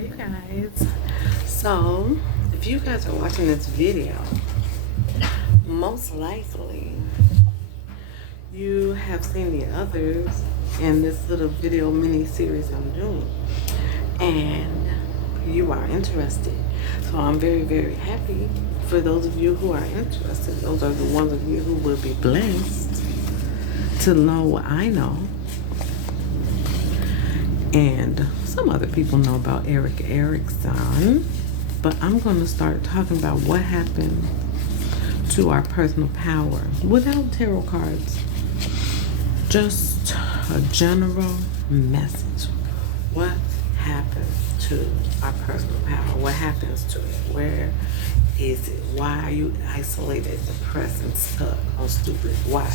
Hey guys, so if you guys are watching this video, most likely you have seen the others in this little video mini series I'm doing, and you are interested. So I'm very, very happy for those of you who are interested. Those are the ones of you who will be blessed to know what I know. And some other people know about Erik Erikson, but I'm going to start talking about what happened to our personal power without tarot cards. Just a general message. What happens to our personal power? What happens to it? Where is it? Why are you isolated, depressed, and stuck on stupid? Why?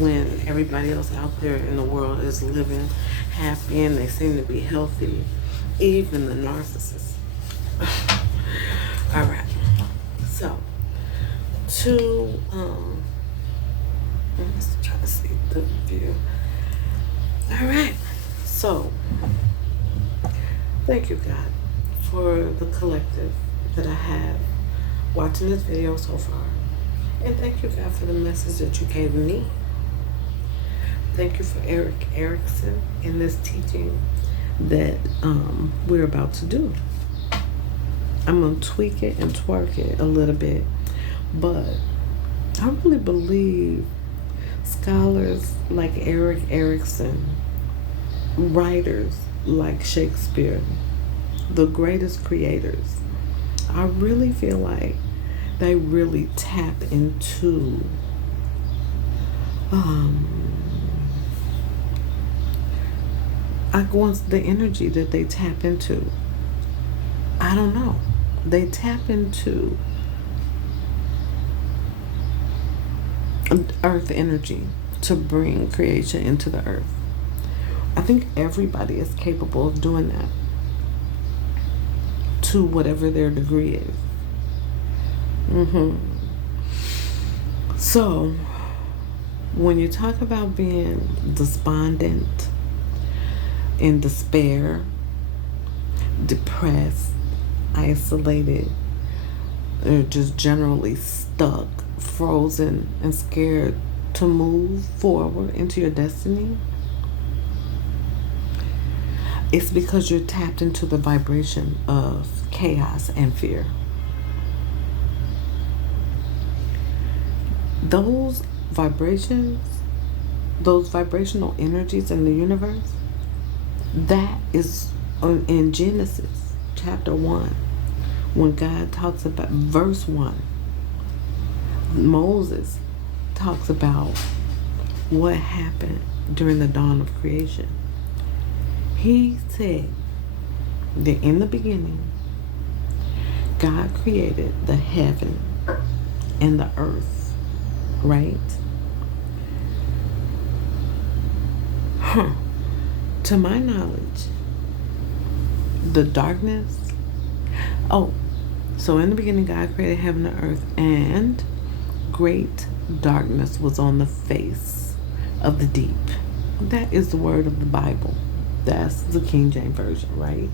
When everybody else out there in the world is living happy and they seem to be healthy, even the narcissists. All right, so let's try to see the view. All right, so thank you, God, for the collective that I have watching this video so far, and thank you, God, for the message that you gave me. Thank you for Erik Erikson in this teaching that we're about to do. I'm going to tweak it and twerk it a little bit, but I really believe scholars like Erik Erikson, writers like Shakespeare, the greatest creators, I really feel like they really tap into the energy that they tap into. I don't know. They tap into earth energy to bring creation into the earth. I think everybody is capable of doing that to whatever their degree is. So when you talk about being despondent, in despair, depressed, isolated, or just generally stuck, frozen, and scared to move forward into your destiny, it's because you're tapped into the vibration of chaos and fear. Those vibrations, those vibrational energies in the universe, that is in Genesis chapter 1, when God talks about verse 1. Moses talks about what happened during the dawn of creation. He said that in the beginning, God created the heaven and the earth, right? To my knowledge, the darkness. So in the beginning, God created heaven and earth, and great darkness was on the face of the deep. That is the word of the Bible. That's the King James Version, right?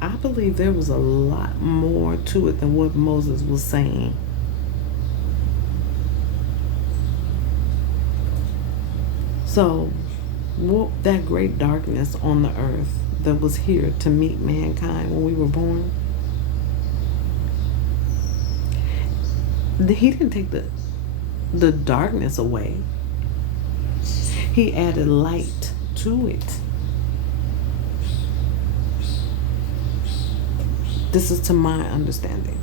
I believe there was a lot more to it than what Moses was saying. So, that great darkness on the earth that was here to meet mankind when we were born, he didn't take the darkness away. He added light to it. This is to my understanding.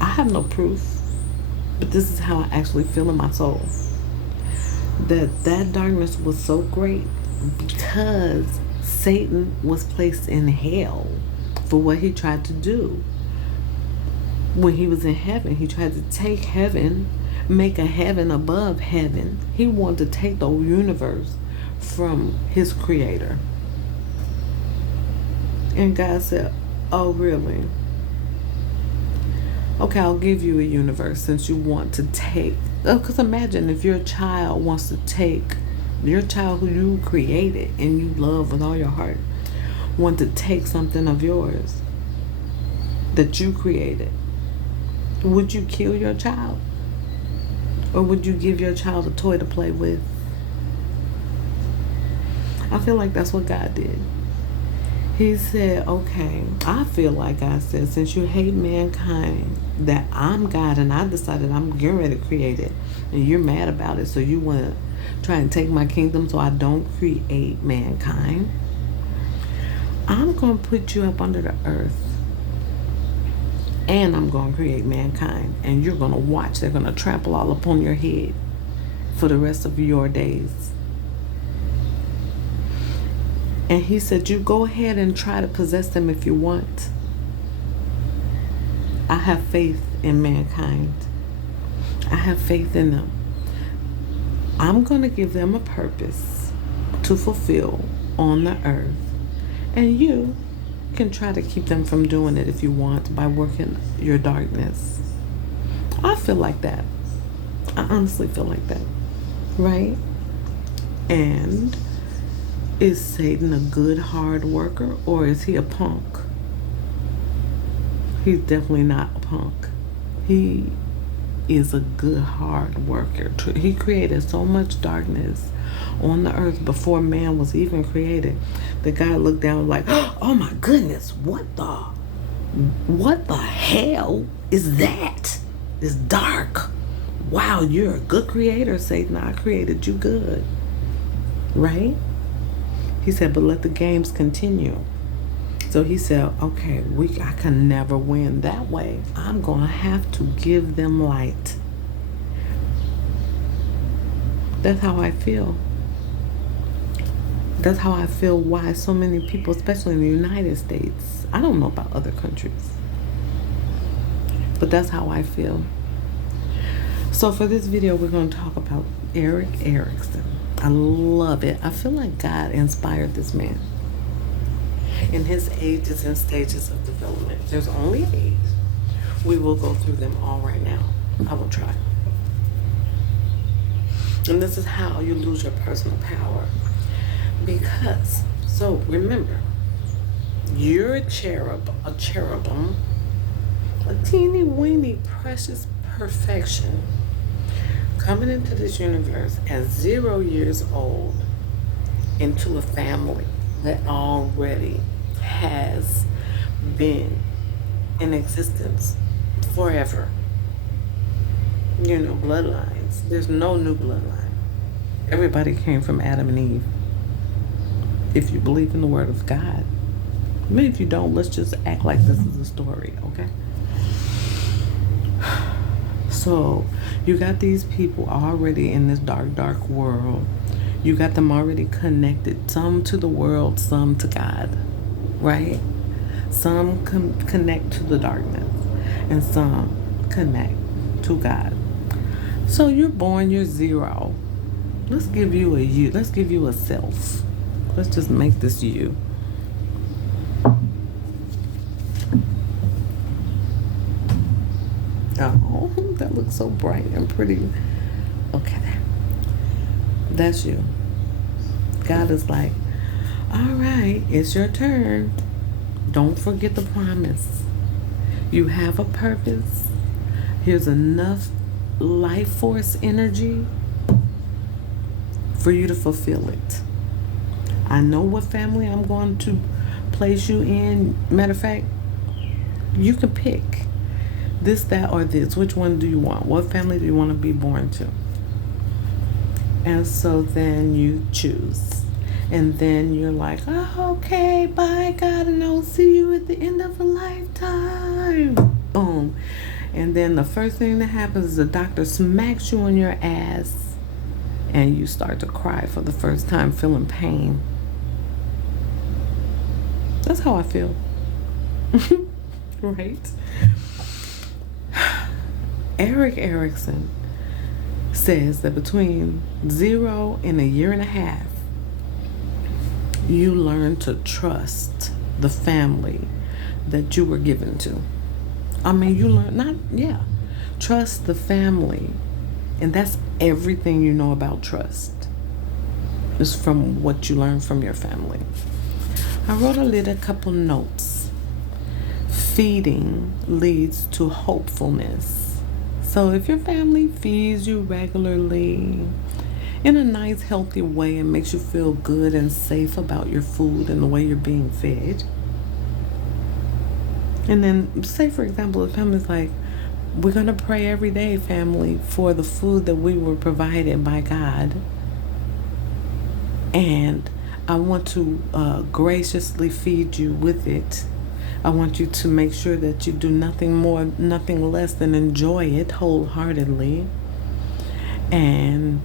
I have no proof, but this is how I actually feel in my soul. That darkness was so great because Satan was placed in hell for what he tried to do. When he was in heaven, he tried to take heaven, make a heaven above heaven. He wanted to take the universe from his creator. And God said, oh, really? Okay, I'll give you a universe since you want to take. Because imagine if your child wants to take Your child who you created and you love with all your heart want to take something of yours that you created. Would you kill your child? Or would you give your child a toy to play with? I feel like that's what God did. He said, okay, I feel like God said, since you hate mankind, that I'm God and I decided I'm getting ready to create it, and you're mad about it, so you want to try and take my kingdom so I don't create mankind. I'm going to put you up under the earth, and I'm going to create mankind, and you're going to watch. They're going to trample all upon your head for the rest of your days. And he said, you go ahead and try to possess them if you want. I have faith in mankind. I have faith in them. I'm going to give them a purpose to fulfill on the earth. And you can try to keep them from doing it if you want by working your darkness. I feel like that. I honestly feel like that. Right? And is Satan a good hard worker, or is he a punk? He's definitely not a punk. He is a good hard worker. He created so much darkness on the earth before man was even created that God looked down like, oh my goodness, what the hell is that? It's dark. Wow, you're a good creator, Satan. I created you good. Right? He said, but let the games continue. So he said, okay, I can never win that way. I'm going to have to give them light. That's how I feel. That's how I feel why so many people, especially in the United States, I don't know about other countries, but that's how I feel. So for this video, we're going to talk about Erik Erikson. I love it. I feel like God inspired this man in his ages and stages of development. There's only 8. We will go through them all right now. I will try. And this is how you lose your personal power. Because, so remember, you're a cherubim, a teeny weeny precious perfection coming into this universe at 0 years old into a family that already has been in existence forever. You know, bloodlines. There's no new bloodline. Everybody came from Adam and Eve. If you believe in the word of God. Maybe if you don't, let's just act like this is a story, okay? So you got these people already in this dark, dark world. You got them already connected, some to the world, some to God, right? Some connect to the darkness, and some connect to God. So you're born, you're 0. Let's give you a you. Let's give you a self. Let's just make this you. Oh, that looks so bright and pretty. Okay, that's you. God is like, all right, it's your turn. Don't forget the promise. You have a purpose. Here's enough life force energy for you to fulfill it. I know what family I'm going to place you in. Matter of fact, you can pick this, that, or this. Which one do you want? What family do you want to be born to? And so then you choose. And then you're like, oh, okay, bye, God, and I'll see you at the end of a lifetime. Boom. And then the first thing that happens is the doctor smacks you on your ass and you start to cry for the first time, feeling pain. That's how I feel. Right? Erik Erikson says that between 0 and a year and a half, you learn to trust the family that you were given to. I mean, you learn, trust the family. And that's everything you know about trust. It's from what you learn from your family. I wrote a couple notes. Feeding leads to hopefulness. So if your family feeds you regularly in a nice, healthy way and makes you feel good and safe about your food and the way you're being fed, and then say, for example, the family's like, we're going to pray every day, family, for the food that we were provided by God. And I want to graciously feed you with it. I want you to make sure that you do nothing more, nothing less than enjoy it wholeheartedly. And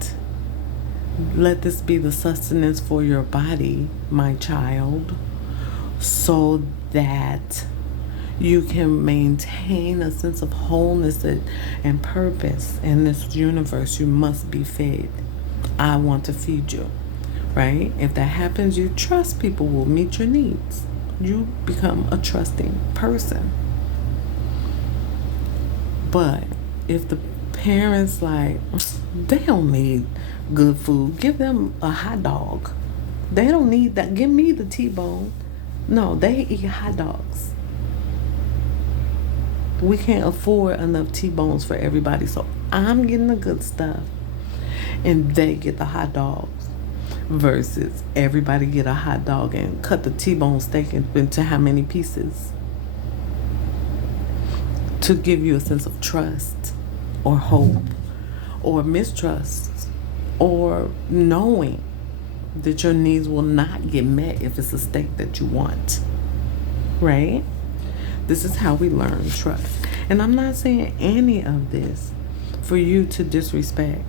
let this be the sustenance for your body, my child, so that you can maintain a sense of wholeness and purpose in this universe. You must be fed. I want to feed you, right? If that happens, you trust people will meet your needs. You become a trusting person. But if the parents like, they don't need good food, give them a hot dog. They don't need that. Give me the T-bone. No, they eat hot dogs. We can't afford enough T-bones for everybody, so I'm getting the good stuff and they get the hot dogs, versus everybody get a hot dog and cut the T-bone steak into how many pieces, to give you a sense of trust or hope or mistrust or knowing that your needs will not get met if it's a steak that you want, right? This is how we learn trust. And I'm not saying any of this for you to disrespect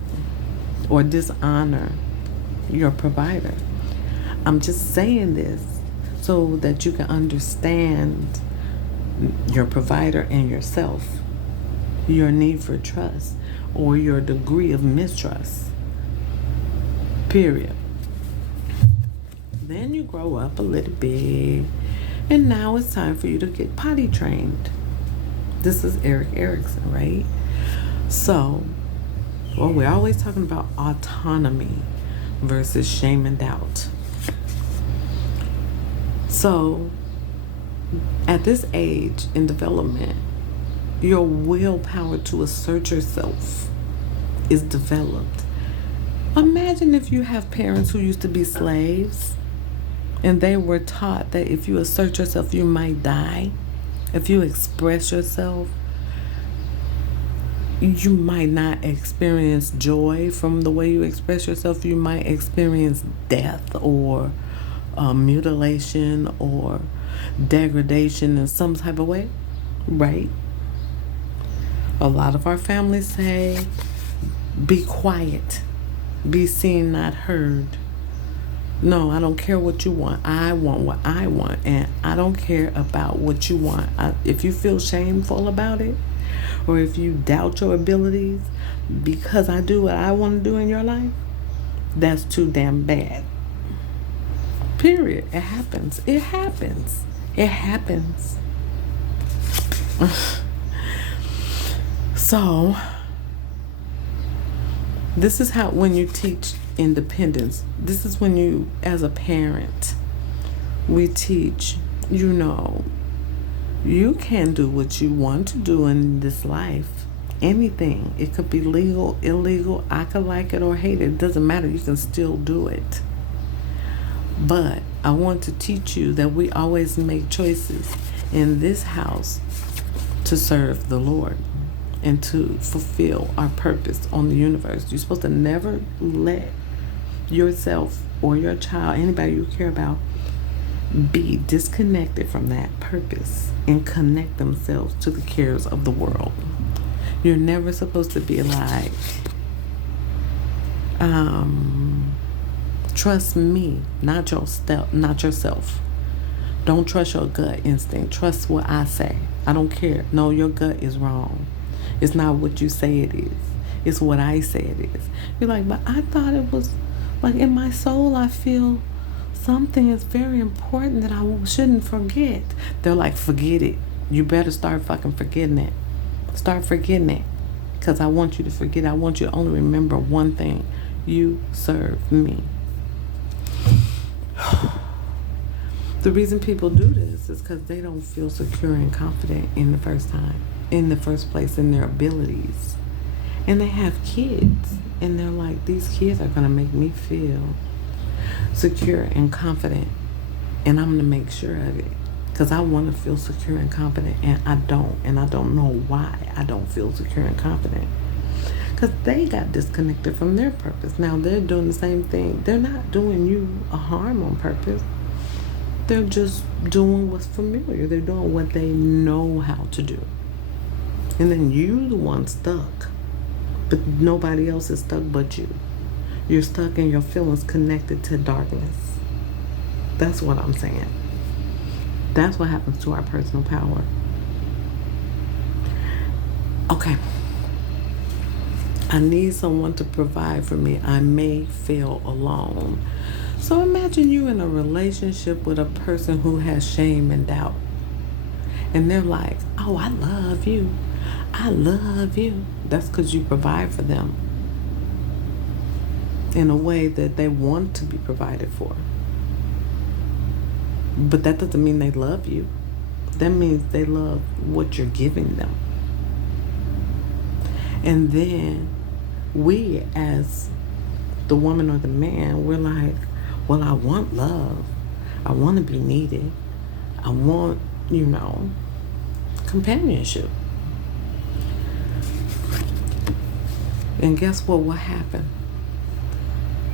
or dishonor your provider. I'm just saying this so that you can understand your provider and yourself, your need for trust or your degree of mistrust. Period. Then you grow up a little bit, and now it's time for you to get potty trained. This is Erik Erikson, right? So, well, we're always talking about autonomy versus shame and doubt. So, at this age in development, your willpower to assert yourself is developed. Imagine if you have parents who used to be slaves and they were taught that if you assert yourself, you might die. If you express yourself, you might not experience joy from the way you express yourself. You might experience death or mutilation or degradation in some type of way, right? A lot of our families say, be quiet, be seen, not heard. No, I don't care what you want. I want what I want, and I don't care about what you want. If you feel shameful about it, or if you doubt your abilities because I do what I want to do in your life, that's too damn bad. Period. It happens. It happens. It happens. So, this is how, when you teach independence, this is when you, as a parent, we teach, you can do what you want to do in this life. Anything. It could be legal, illegal, I could like it or hate it. It doesn't matter. You can still do it. But I want to teach you that we always make choices in this house to serve the Lord and to fulfill our purpose on the universe. You're supposed to never let yourself or your child, anybody you care about, be disconnected from that purpose and connect themselves to the cares of the world. You're never supposed to be like, trust me, not yourself. Don't trust your gut instinct. Trust what I say. I don't care. No, your gut is wrong. It's not what you say it is. It's what I say it is. You're like, but I thought it was, like, in my soul I feel something is very important that I shouldn't forget. They're like, forget it. You better start fucking forgetting it. Start forgetting it. Because I want you to forget. I want you to only remember one thing. You serve me. The reason people do this is because they don't feel secure and confident in the first place, in their abilities. And they have kids, and they're like, these kids are going to make me feel secure and confident, and I'm going to make sure of it. Because I want to feel secure and confident, and I don't know why I don't feel secure and confident. Because they got disconnected from their purpose. Now they're doing the same thing. They're not doing you a harm on purpose. They're just doing what's familiar. They're doing what they know how to do. And then you the one stuck. But nobody else is stuck but you. You're stuck in your feelings connected to darkness. That's what I'm saying. That's what happens to our personal power. Okay. I need someone to provide for me. I may feel alone. So imagine you in a relationship with a person who has shame and doubt. And they're like, oh, I love you. I love you. That's because you provide for them in a way that they want to be provided for. But that doesn't mean they love you. That means they love what you're giving them. And then we, as the woman or the man, we're like, well, I want love. I want to be needed. I want, companionship. And guess what will happen?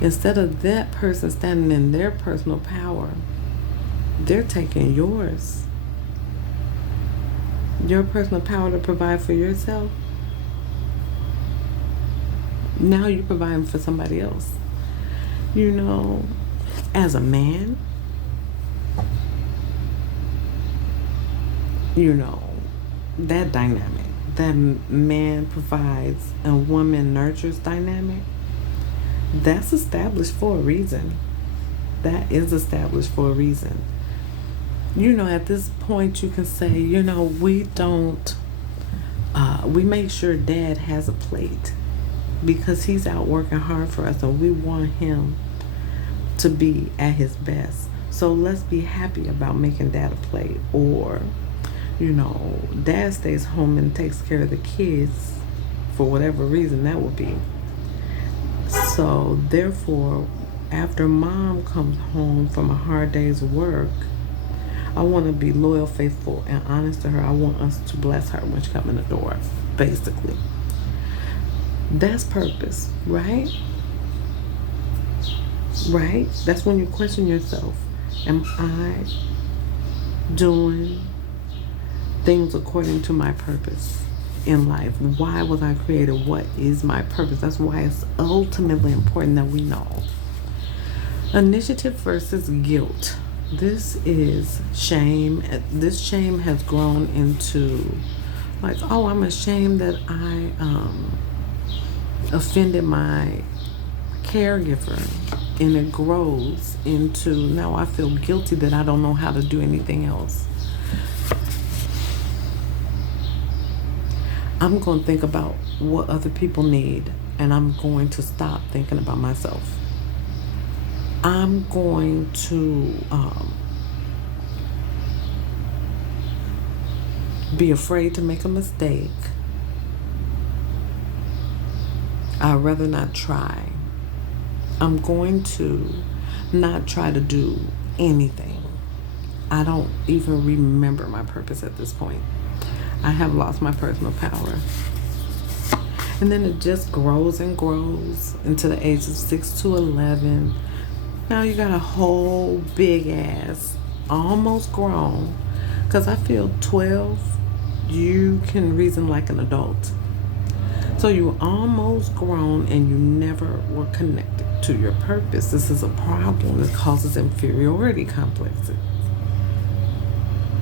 Instead of that person standing in their personal power, they're taking yours. Your personal power to provide for yourself. Now you're providing for somebody else. As a man, that dynamic, that man provides and woman nurtures dynamic, that's established for a reason. That is established for a reason. At this point you can say, we make sure dad has a plate because he's out working hard for us and we want him to be at his best. So let's be happy about making dad a plate. Or, dad stays home and takes care of the kids for whatever reason that would be. So therefore, after mom comes home from a hard day's work, I want to be loyal, faithful, and honest to her. I want us to bless her when she comes in the door, basically. That's purpose, right? Right? That's when you question yourself. Am I doing things according to my purpose in life? Why was I created? What is my purpose? That's why it's ultimately important that we know. Initiative versus guilt. This is shame. This shame has grown into like, oh, I'm ashamed that I offended my caregiver. And it grows into, now I feel guilty that I don't know how to do anything else. I'm going to think about what other people need, and I'm going to stop thinking about myself. I'm going to be afraid to make a mistake. I'd rather not try. I'm going to not try to do anything. I don't even remember my purpose at this point. I have lost my personal power. And then it just grows and grows into the ages of 6 to 11. Now you got a whole big ass, almost grown. Because I feel 12, you can reason like an adult. So you're almost grown and you never were connected to your purpose. This is a problem that causes inferiority complexes.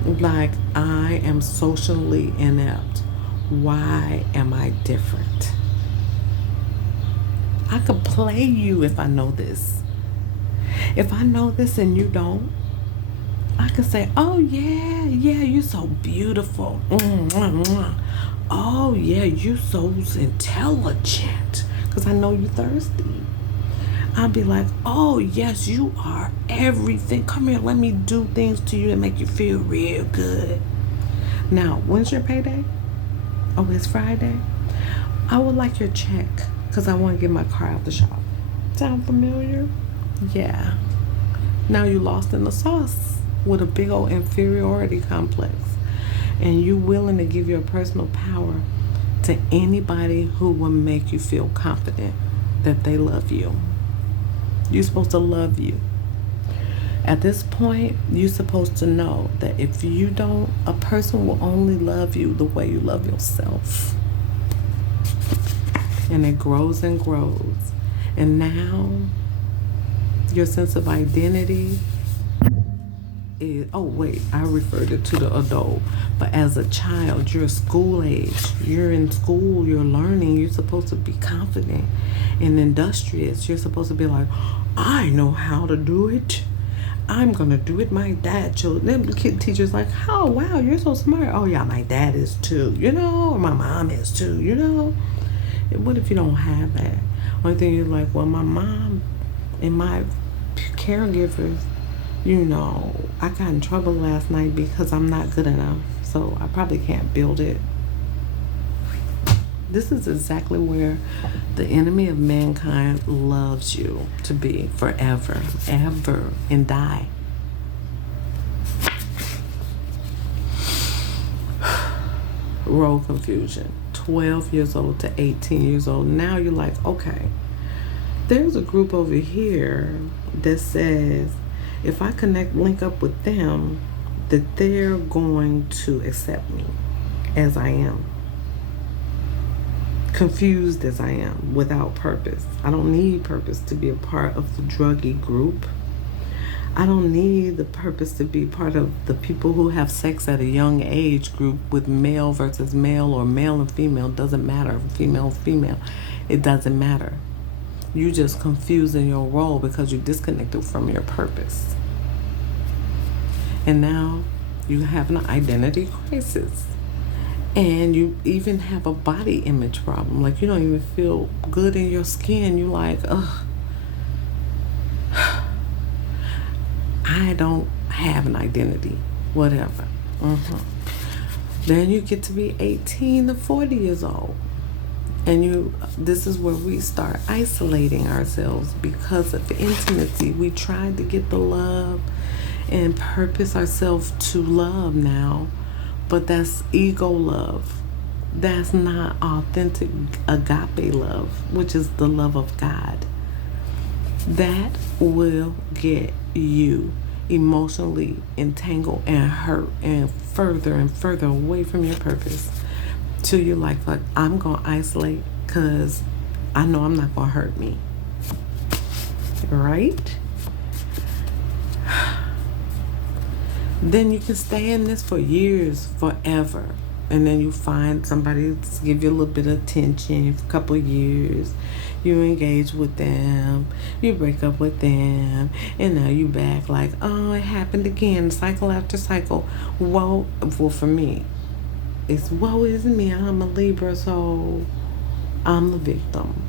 Like, I am socially inept. Why am I different? I could play you if I know this. If I know this and you don't, I could say, oh yeah, you're so beautiful. Oh yeah, you're so intelligent. Because I know you're thirsty. I'll be like, oh, yes, you are everything. Come here, let me do things to you that make you feel real good. Now, when's your payday? Oh, it's Friday? I would like your check because I want to get my car out the shop. Sound familiar? Yeah. Now you lost in the sauce with a big old inferiority complex. And you willing to give your personal power to anybody who will make you feel confident that they love you. You're supposed to love you. At this point, you're supposed to know that if you don't, a person will only love you the way you love yourself. And it grows and grows. And now, your sense of identity is, oh wait, I referred it to the adult. But as a child, you're school age. You're in school, you're learning. You're supposed to be confident and industrious. You're supposed to be like, I know how to do it. I'm gonna do it. My dad showed them. The kid teacher's like, oh wow, you're so smart. Oh yeah, my dad is too, or my mom is too, What if you don't have that? Only thing you're like, well, my mom and my caregivers, I got in trouble last night because I'm not good enough. So I probably can't build it. This is exactly where the enemy of mankind loves you to be forever, ever, and die. Role confusion. 12 years old to 18 years old. Now you're like, okay, there's a group over here that says if I link up with them, that they're going to accept me as I am. Confused as I am, without purpose. I don't need purpose to be a part of the druggy group. I don't need the purpose to be part of the people who have sex at a young age group with male versus male or male and female. Doesn't matter. Female. It doesn't matter. You just confusing your role because you're disconnected from your purpose. And now you have an identity crisis. And you even have a body image problem. Like you don't even feel good in your skin. You like, ugh. I don't have an identity. Whatever. Then you get to be 18 to 40 years old. And this is where we start isolating ourselves because of intimacy. We tried to get the love and purpose ourselves to love now. But that's ego love. That's not authentic agape love, which is the love of God. That will get you emotionally entangled and hurt and further away from your purpose. Till you're like, I'm going to isolate because I know I'm not going to hurt me. Right? Then you can stay in this for years, forever. And then you find somebody to give you a little bit of attention for a couple of years. You engage with them. You break up with them. And now you back like, oh, it happened again. Cycle after cycle. Well, for me, it's woe is me. I'm a Libra, so I'm the victim.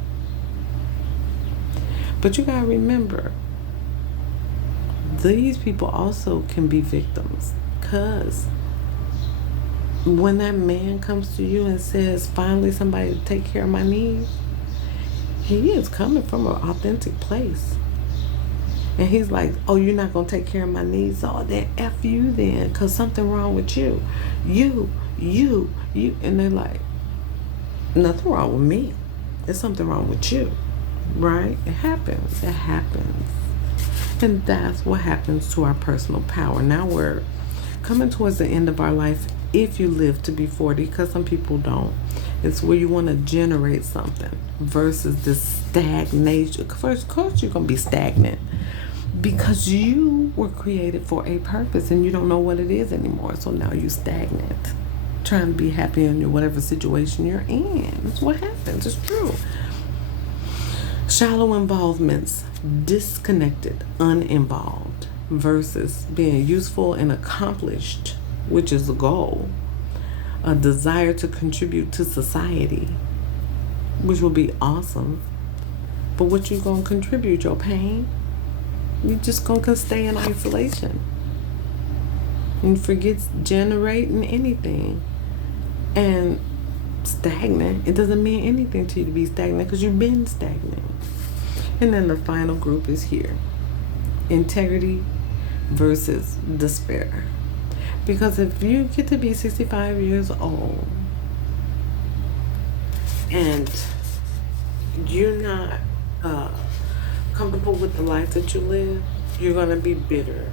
But you got to remember, these people also can be victims, because when that man comes to you and says, finally somebody to take care of my needs, he is coming from an authentic place. And he's like, oh, you're not going to take care of my needs? Oh, then F you then, because something wrong with you. You. And they're like, nothing wrong with me. There's something wrong with you. Right? It happens. And that's what happens to our personal power. Now we're coming towards the end of our life, if you live to be 40, because some people don't. It's where you want to generate something versus this stagnation. First, of course, you're going to be stagnant because you were created for a purpose and you don't know what it is anymore. So now you're stagnant, trying to be happy in whatever situation you're in. That's what happens. It's true. Shallow involvements, disconnected, uninvolved, versus being useful and accomplished, which is the goal. A desire to contribute to society, which will be awesome. But what you gonna contribute? Your pain? You just gonna stay in isolation and forget generating anything. And stagnant, it doesn't mean anything to you to be stagnant because you've been stagnant. And then the final group is here: integrity versus despair. Because if you get to be 65 years old and you're not comfortable with the life that you live, you're going to be bitter,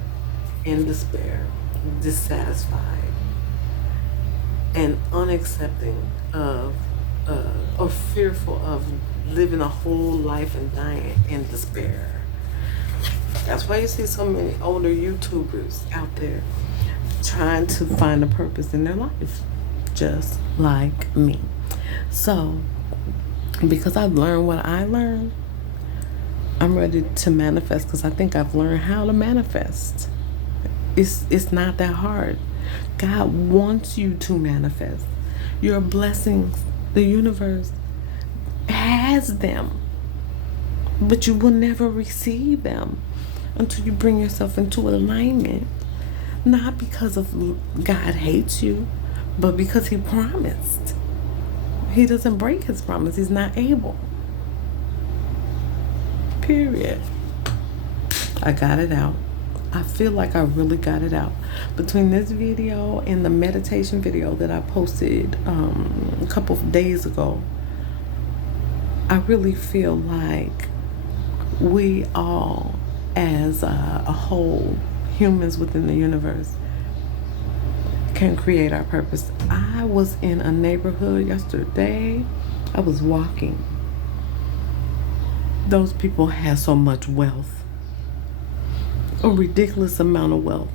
in despair, dissatisfied, and unaccepting of or fearful of living a whole life and dying in despair. That's why you see so many older YouTubers out there trying to find a purpose in their life, just like me. So, because I've learned what I learned, I'm ready to manifest because I think I've learned how to manifest. It's not that hard. God wants you to manifest. Your blessings, the universe has them, but you will never receive them until you bring yourself into alignment. Not because of God hates you, but because He promised. He doesn't break His promise. He's not able. Period. I got it out. I feel like I really got it out. Between this video and the meditation video that I posted a couple of days ago, I really feel like we all, as a whole, humans within the universe, can create our purpose. I was in a neighborhood yesterday. I was walking. Those people had so much wealth, a ridiculous amount of wealth,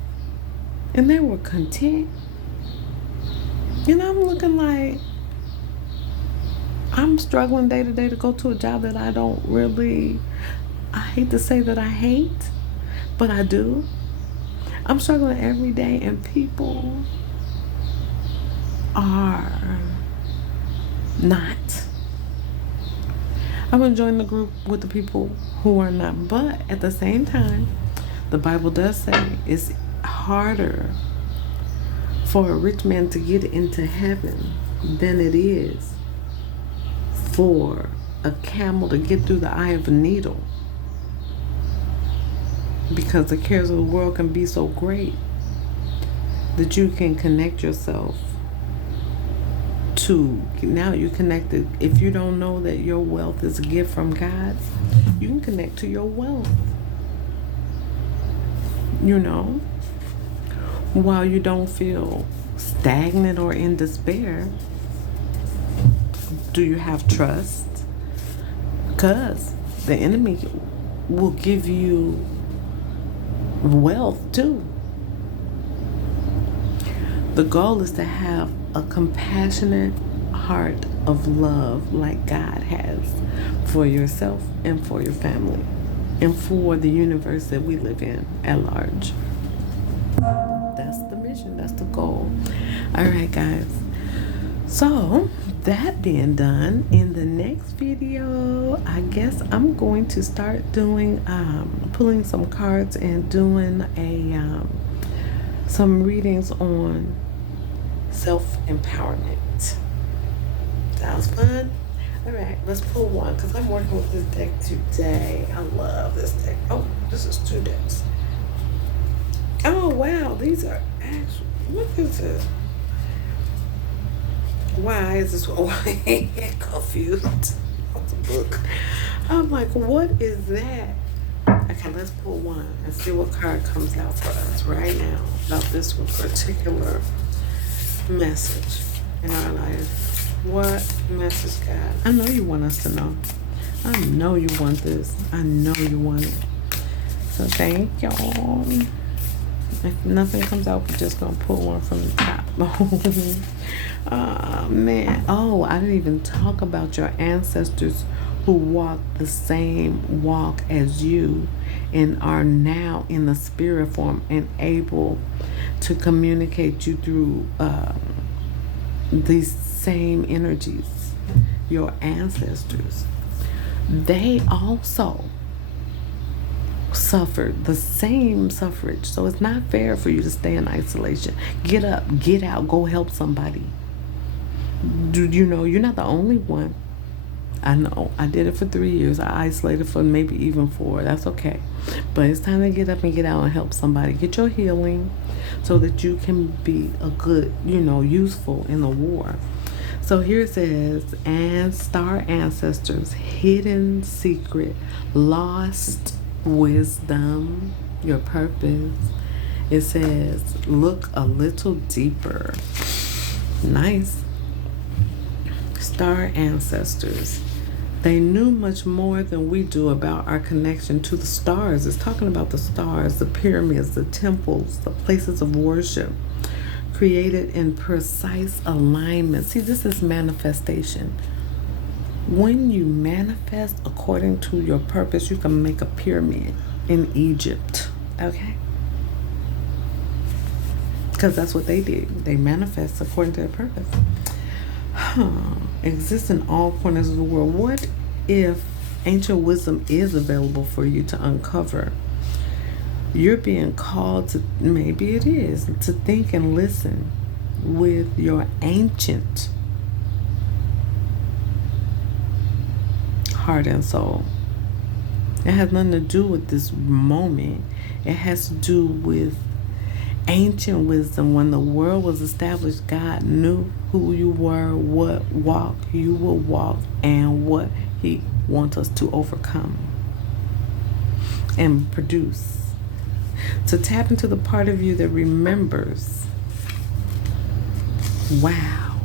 and they were content. And I'm looking like I'm struggling day to day to go to a job that I don't really, I hate to say that I hate, but I do. I'm struggling every day, and people are not. I'm enjoying the group with the people who are not. But at the same time, the Bible does say it's harder for a rich man to get into heaven than it is for a camel to get through the eye of a needle. Because the cares of the world can be so great that you can connect yourself to, now you're connected. If you don't know that your wealth is a gift from God, you can connect to your wealth. You know, while you don't feel stagnant or in despair, do you have trust? Because the enemy will give you wealth too. The goal is to have a compassionate heart of love like God has for yourself and for your family and for the universe that we live in at large. That's the mission. That's the goal. All right, guys. So, that being done, in the next video, I guess I'm going to start doing, pulling some cards and doing some readings on self-empowerment. Sounds fun? All right, let's pull one because I'm working with this deck today. I love this deck. Oh, this is 2 decks. Oh, wow. These are actually, what is this? Why is this? Oh, I'm confused. What's the book? I'm like, what is that? Okay, let's pull one and see what card comes out for us right now about this one particular message in our life. What message, God? I know you want us to know. I know you want this. I know you want it. So thank y'all. If nothing comes out, we're just gonna pull one from the top. Oh man. Oh, I didn't even talk about your ancestors who walked the same walk as you and are now in the spirit form and able to communicate you through these same energies. Your ancestors. they also suffered the same suffrage. So it's not fair for you to stay in isolation. Get up, get out, go help somebody. Do you know you're not the only one? I know I did it for 3 years. I isolated for maybe even 4. That's okay. But it's time to get up and get out and help somebody. Get your healing so that you can be a good, useful in the war. So here it says, and star ancestors, hidden secret, lost wisdom, your purpose. It says, look a little deeper. Nice. Star ancestors. They knew much more than we do about our connection to the stars. It's talking about the stars, the pyramids, the temples, the places of worship, created in precise alignment. See, this is manifestation. When you manifest according to your purpose, you can make a pyramid in Egypt, okay? Because that's what they did. They manifest according to their purpose. Exists in all corners of the world. What if ancient wisdom is available for you to uncover? You're being called to, maybe it is, to think and listen with your ancient heart and soul. It has nothing to do with this moment. It has to do with ancient wisdom. When the world was established, God knew who you were, what walk you will walk, and what He wants us to overcome and produce. To tap into the part of you that remembers. Wow.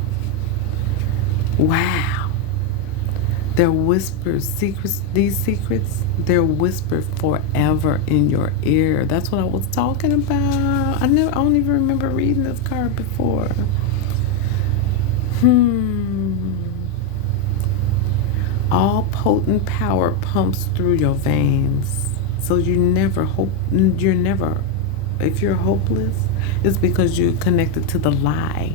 They're whispered secrets. These secrets, they're whispered forever in your ear. That's what I was talking about. I don't even remember reading this card before. All potent power pumps through your veins. So if you're hopeless, it's because you're connected to the lie.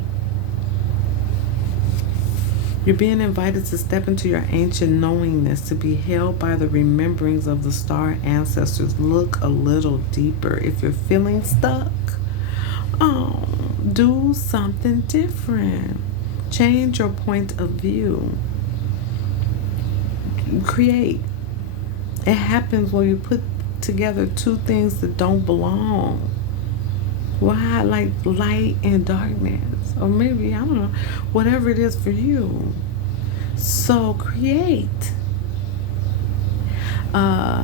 You're being invited to step into your ancient knowingness, to be held by the rememberings of the star ancestors. Look a little deeper. If you're feeling stuck, do something different. Change your point of view. Create. It happens when you put together two things that don't belong. Why? Like light and darkness. Or maybe, I don't know, whatever it is for you. So create.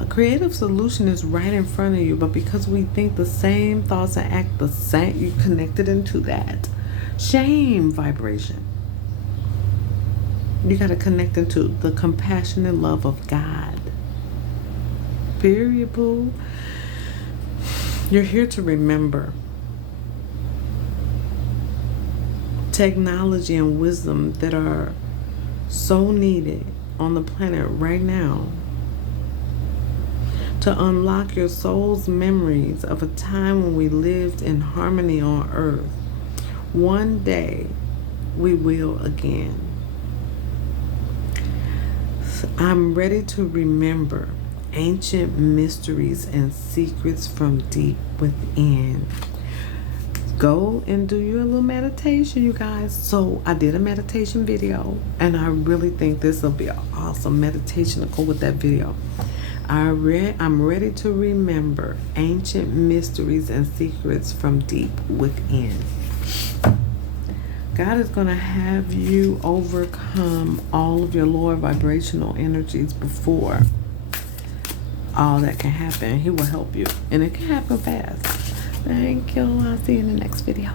Creative solution is right in front of you, but because we think the same thoughts and act the same, you connected into that shame vibration. You got to connect into the compassionate love of God. Period, boo. You're here to remember. Technology and wisdom that are so needed on the planet right now to unlock your soul's memories of a time when we lived in harmony on earth. One day we will again. I'm ready to remember ancient mysteries and secrets from deep within. Go and do your little meditation, you guys. So I did a meditation video, and I really think this will be an awesome meditation to go with that video. I'm ready to remember ancient mysteries and secrets from deep within. God is going to have you overcome all of your lower vibrational energies before all that can happen. He will help you, and it can happen fast. Thank you. I'll see you in the next video.